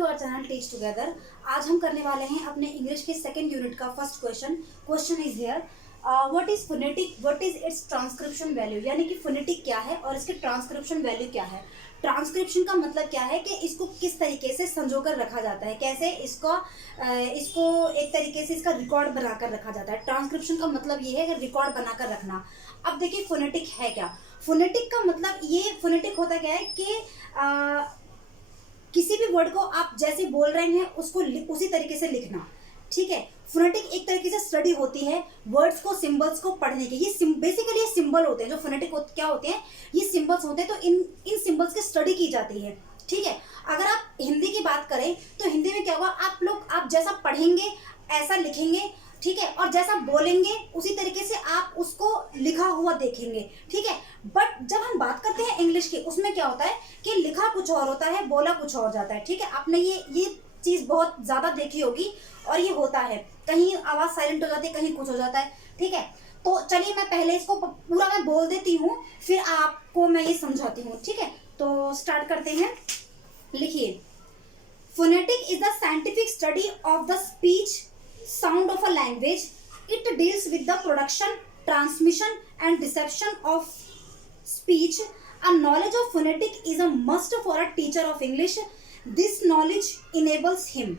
To our channel teach together. आज हम करने वाले हैं अपने इंग्लिश के सेकंड यूनिट का first question. Question is here, what is phonetic, what is its transcription value, यानी कि फोनेटिक क्या है और इसके ट्रांसक्रिप्शन वैल्यू क्या है। ट्रांसक्रिप्शन का मतलब क्या है कि इसको किस तरीके से संजो कर रखा जाता है, कैसे इसको एक तरीके से इसका रिकॉर्ड बनाकर रखा जाता है। ट्रांसक्रिप्शन का मतलब ये है कि रिकॉर्ड बनाकर रखना। अब देखिए फोनेटिक है क्या। फोनेटिक का मतलब ये फोनेटिक होता क्या है कि किसी भी वर्ड को आप जैसे बोल रहे हैं उसको उसी तरीके से लिखना, ठीक है। फोनेटिक एक तरीके से स्टडी होती है वर्ड्स को, सिंबल्स को पढ़ने की। ये बेसिकली ये सिंबल होते हैं जो फोनेटिक क्या होते हैं, ये सिंबल्स होते हैं। तो इन सिंबल्स की स्टडी की जाती है, ठीक है। अगर आप हिंदी की बात करें तो हिंदी में क्या होगा, आप जैसा पढ़ेंगे ऐसा लिखेंगे, ठीक है, और जैसा बोलेंगे उसी तरीके से आप उसको लिखा हुआ देखेंगे, ठीक है। बट जब हम बात करते हैं इंग्लिश की, उसमें क्या होता है कि लिखा कुछ और होता है, बोला कुछ और जाता है, ठीक है। आपने ये चीज बहुत ज्यादा देखी होगी और ये होता है, कहीं आवाज साइलेंट हो जाती है, कहीं कुछ हो जाता है, ठीक है। तो चलिए मैं पहले इसको पूरा मैं बोल देती हूँ, फिर आपको मैं ये समझाती हूँ, ठीक है। तो स्टार्ट करते हैं। लिखिए, phonetic is the scientific study of the speech sound of a language. It deals with the production, transmission and reception of speech. A knowledge of phonetic is a must for a teacher of English. This knowledge enables him,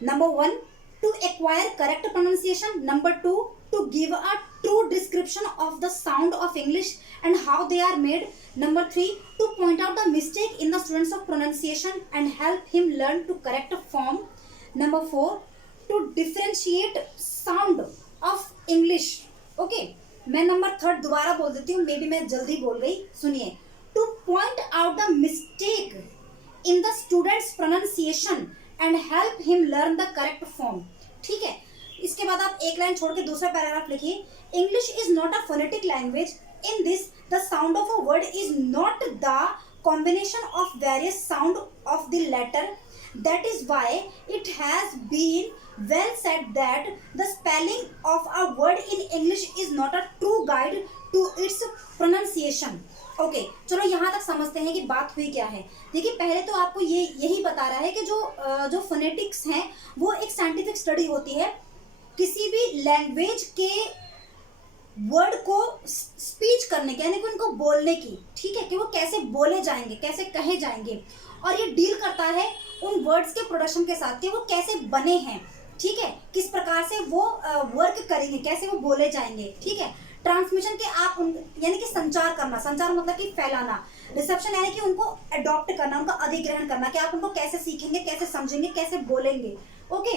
number 1, to acquire correct pronunciation, number 2, to give a true description of the sound of English and how they are made, number 3, to point out the mistake in the students of pronunciation and help him learn to correct form, number 4, to differentiate sound of English. Okay, मैं number 3 दोबारा बोल देती हूँ, may be मैं जल्दी बोल गई, सुनिए। Two point out the mistake in the students pronunciation and help him learn the correct form, ठीक है। इसके बाद आप एक लाइन छोड़ के दूसरा पैराग्राफ लिखिए। English is not a phonetic language. In this the sound of a word is not the combination of various sound of the letter. That is why it has been well said that the spelling of a word in English is not a true guide to its pronunciation. Okay, चलो यहाँ तक समझते हैं कि बात हुई क्या है। देखिए, पहले तो आपको यही बता रहा है कि जो फोनेटिक्स हैं वो एक साइंटिफिक स्टडी होती है किसी भी लैंग्वेज के वर्ड को स्पीच करने की, यानी कि उनको बोलने की, ठीक है, कि वो कैसे बोले जाएंगे, कैसे कहे जाएंगे। और ये डील करता है उन वर्ड्स के प्रोडक्शन के साथ कि वो कैसे बने हैं, ठीक है, किस प्रकार से वो वर्क करेंगे, कैसे वो बोले जाएंगे, ठीक है। ट्रांसमिशन के आप यानी कि संचार करना, संचार मतलब कि फैलाना। रिसेप्शन यानी कि उनको अडॉप्ट करना, उनका अधिग्रहण करना, कि आप उनको कैसे सीखेंगे, कैसे समझेंगे, कैसे बोलेंगे। ओके,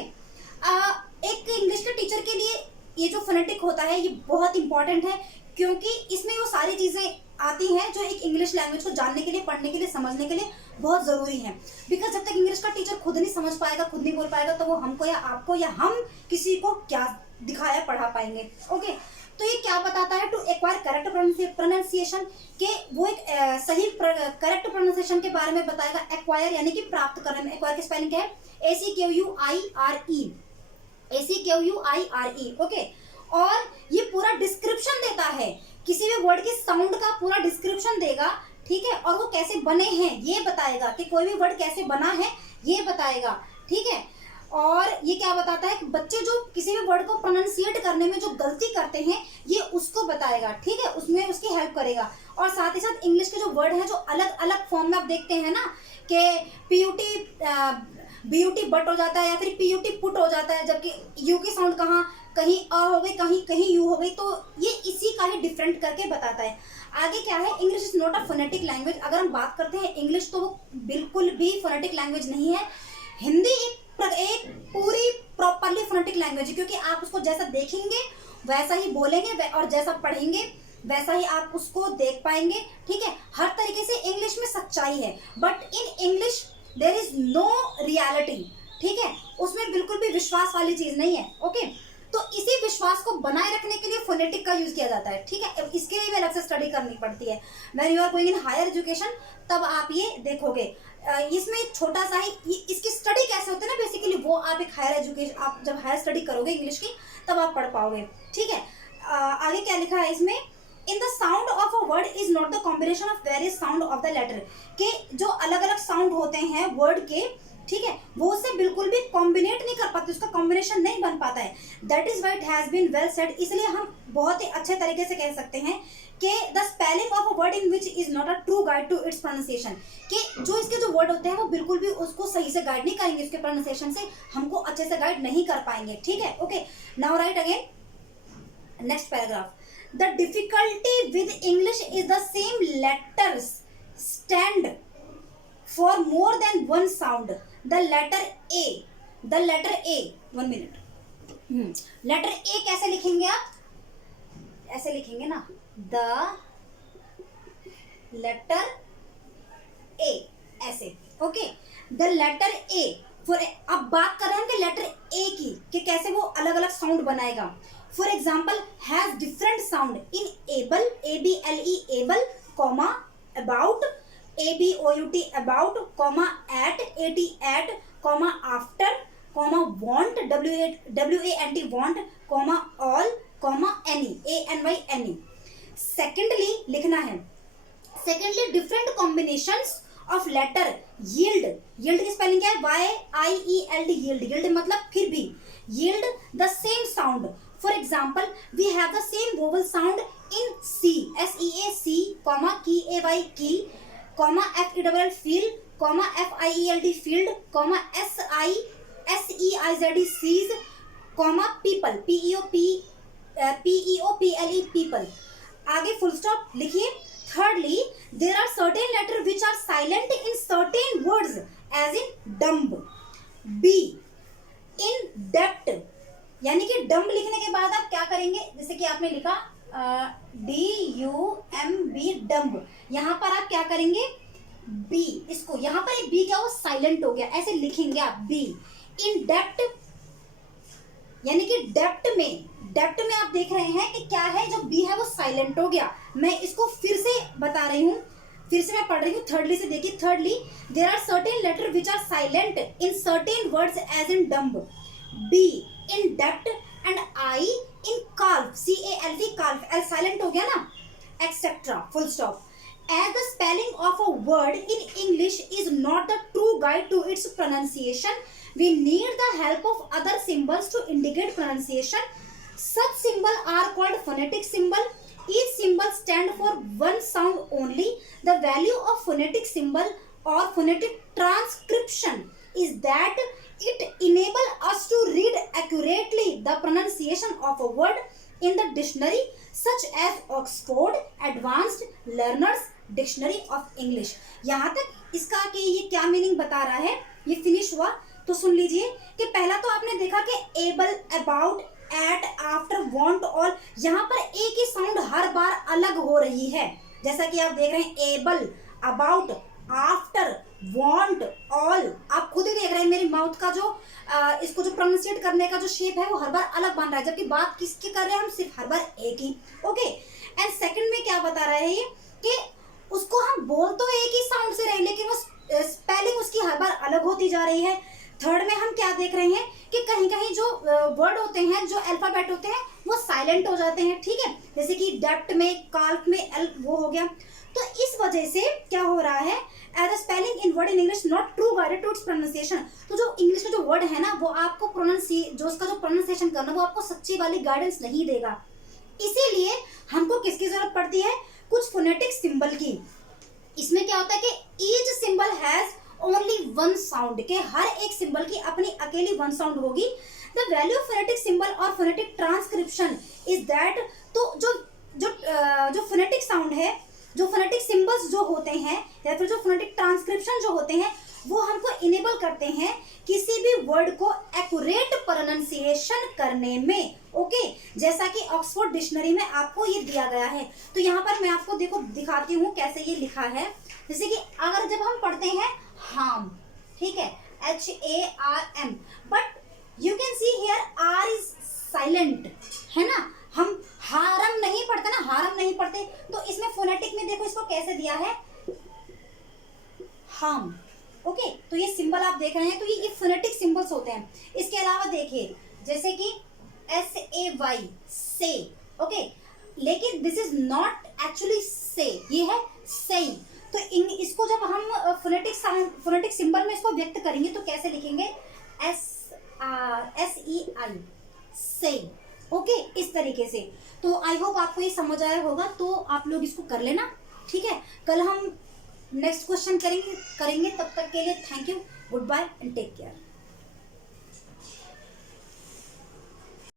एक इंग्लिश के टीचर के लिए ये जो फोनेटिक होता है ये बहुत इंपॉर्टेंट है, क्योंकि इसमें वो सारी चीज़ें आती हैं जो एक इंग्लिश लैंग्वेज को जानने के लिए, पढ़ने के लिए, समझने के लिए बहुत ज़रूरी है। बिकॉज जब तक इंग्लिश का टीचर खुद नहीं समझ पाएगा, खुद नहीं बोल पाएगा, तो वो हमको या आपको या हम किसी को क्या दिखाया पढ़ा पाएंगे। ओके, तो ये क्या बताता है, टू एक्वायर करेक्ट प्रोनाउंसिएशन, के वो एक सही करेक्ट प्रोनाउंसिएशन के बारे में बताएगा। एक्वायर यानी कि प्राप्त करने में, एक्वायर की स्पेलिंग क्या है, ACQUIRE, ACQUIRE, ओके। और ये पूरा डिस्क्रिप्शन देता है, किसी भी वर्ड के साउंड का पूरा डिस्क्रिप्शन देगा, ठीक है, और वो कैसे बने हैं ये बताएगा, कि कोई भी वर्ड कैसे बना है ये बताएगा, ठीक है। और ये क्या बताता है कि बच्चे जो किसी भी वर्ड को प्रोनाउंसिएट करने में जो गलती करते हैं ये उसको बताएगा, ठीक है, उसमें उसकी हेल्प करेगा। और साथ ही साथ इंग्लिश के जो वर्ड हैं जो अलग अलग फॉर्म में आप देखते हैं ना, कि BUT बट हो जाता है, या फिर PUT पुट हो जाता है, जबकि यू की साउंड कहीं अ हो गई, कहीं यू हो गई, तो ये इसी का ही डिफरेंट करके बताता है। आगे क्या है, English is not a phonetic language. अगर हम बात करते हैं इंग्लिश, तो वो बिल्कुल भी फोनेटिक लैंग्वेज नहीं है। हिंदी एक पूरी प्रॉपरली फोनेटिक लैंग्वेज है, क्योंकि आप उसको जैसा देखेंगे वैसा ही बोलेंगे, और जैसा पढ़ेंगे वैसा ही आप उसको देख पाएंगे, ठीक है। हर तरीके से इंग्लिश में सच्चाई है, but in English there is no reality, ठीक है, उसमें बिल्कुल भी विश्वास वाली चीज नहीं है। ओके, तो इसी विश्वास को बनाए रखने के लिए फोनेटिक का यूज किया जाता है, ठीक है। इसके लिए भी अलग से स्टडी करनी पड़ती है। When you are going in higher education, तब आप ये देखोगे। इसमें छोटा सा ही इसकी स्टडी कैसे होती है ना, बेसिकली वो आप एक हायर एजुकेशन, आप जब हायर स्टडी करोगे इंग्लिश की तब आप पढ़ पाओगे, ठीक है। आगे क्या लिखा है इसमें, in the sound of a word is not the combination of various sound of the letter, के जो अलग अलग साउंड होते हैं वर्ड के, ठीक है, वो उससे बिल्कुल भी कॉम्बिनेट नहीं कर पाते, उसका कॉम्बिनेशन नहीं बन पाता है। That is why it has been well said, इसलिए हम बहुत ही अच्छे तरीके से कह सकते हैं कि the spelling of a word in which is not a true guide to its pronunciation, कि जो इसके जो वर्ड होते हैं वो बिल्कुल भी उसको सही से गाइड नहीं करेंगे, उसके प्रोनाउंसिएशन से हमको अच्छे से गाइड नहीं कर पाएंगे, ठीक है। Okay, now right again next paragraph. The difficulty with English is the same letters stand for more than one sound. The letter A, the letter A, 1 minute, letter A कैसे लिखेंगे आप, ऐसे लिखेंगे ना, द लेटर ए, ऐसे, okay. The letter A for, अब बात कर रहे हैं कि लेटर ए की कि कैसे वो अलग अलग साउंड बनाएगा। For example, has different sound in able, ABLE able, comma about, ABOUT about, comma at, AT at, comma after, comma want, WANT want, comma all, comma any, ANY any. Secondly लिखना है, secondly different combinations of letter yield, yield की spelling क्या है, YIELD, yield, yield मतलब फिर भी, yield the same sound. For example, we have the same vowel sound in sea, SEAC, comma KAY की, comma FELL feel, comma FIELD field, comma SEIZD seize, comma people, PEOPLE people. आगे full stop लिखिए। Thirdly, there are certain letters which are silent in certain words, as in dumb. B, in depth, यानी कि dumb लिखने के बाद आप क्या करेंगे, जैसे कि आपने लिखा DUMB dumb, यहाँ पर आप क्या करेंगे, B, इसको यहाँ पर एक B क्या हो, साइलेंट हो गया, ऐसे लिखेंगे आप B। in depth यानी कि डेप्थ में, डेप्थ में आप देख रहे हैं कि क्या है, जो बी है वो साइलेंट हो गया। मैं इसको फिर से बता रही हूँ, फिर से मैं पढ़ रही हूँ थर्डली से, देखिए। Thirdly, there are certain letter which are silent in certain words as in dumb, B in depth, and I in calf, CALV calf, L silent हो गया ना, etcetera, full stop. As the spelling of a word in English is not the true guide to its pronunciation, we need the help of other symbols to indicate pronunciation. Such symbols are called phonetic symbol. Each symbol stands for one sound only. The value of phonetic symbol or phonetic transcription is that it enables us to read accurately the pronunciation of a word in the dictionary, such as Oxford Advanced Learners Dictionary of English। यहाँ तक इसका कि ये क्या meaning बता रहा है, ये फिनिश हुआ। तो सुन लीजिए कि पहला तो आपने देखा कि able, about, at, after, want, all, यहाँ पर एक ही साउंड हर बार अलग हो रही है, जैसा कि आप देख रहे हैं able, about, after, want, all. आप खुद ही देख रहे हैं मेरी माउथ का जो इसको जो प्रोनाउंसिएट करने का जो शेप है वो हर बार अलग बन रहा है, जबकि बात किसकी कर रहे हैं हम, सिर्फ हर बार एक ही। ओके, एंड सेकंड में क्या बता रहा है ये कि उसको हम बोल तो एक ही साउंड से रहे हैं, लेकिन वो स्पेलिंग उसकी हर बार अलग होती जा रही है। थर्ड में हम क्या देख रहे हैं कि कहीं कहीं जो वर्ड होते हैं, जो अल्फाबेट होते हैं वो साइलेंट हो जाते हैं, ठीक है, जैसे कि डेप्थ में, काल्फ में एल वो हो गया। तो इस वजह से क्या हो रहा है, as a spelling in word in English not true guided to its pronunciation. तो जो इंग्लिश में जो वर्ड है ना, वो आपको जो उसका जो प्रोनाउंसिएशन करना, वो आपको सच्ची वाली गाइडेंस नहीं देगा। इसीलिए हमको किसकी जरूरत पड़ती है, कुछ फोनेटिक सिंबल की। इसमें क्या होता है कि each symbol has only one sound, के हर एक सिंबल की अपनी अकेली वन साउंड होगी। The value of phonetic symbol और फोनेटिक ट्रांसक्रिप्शन इज दैट, तो जो फोनेटिक साउंड है, जो फोनेटिक सिंबल्स जो होते हैं, या फिर जो फोनेटिक ट्रांसक्रिप्शन जो होते हैं, वो हमको इनेबल करते हैं किसी भी वर्ड को एक्यूरेट प्रोनाउंसिएशन करने में। ओके, जैसा कि ऑक्सफोर्ड डिक्शनरी में आपको ये दिया गया है। तो यहाँ पर मैं आपको देखो दिखाती हूँ कैसे ये लिखा है। जैसे कि अगर जब हम पढ़ते हैं हार्म, ठीक है, HARM, but you can see here R is silent, है ना, हम हारम नहीं पढ़ते ना, हारम नहीं पढ़ते। तो इसमें फोनेटिक में देखो इसको कैसे दिया है, हार्म। ओके, तो ये सिंबल आप देख रहे हैं, तो ये फोनेटिक सिंबल्स होते हैं। इसके अलावा देखिए जैसे कि SAY, से, ओके, लेकिन दिस इज नॉट एक्चुअली से, ये है सही। तो इसको जब हम फोनेटिक सिंबल में इसको व्यक्त करेंगे तो कैसे लिखेंगे, SEI से। ओके, इस तरीके से। तो आई होप आपको ये समझ आया होगा, तो आप लोग इसको कर लेना, ठीक है। कल हम नेक्स्ट क्वेश्चन करेंगे। तब तक के लिए thank you, goodbye and take care.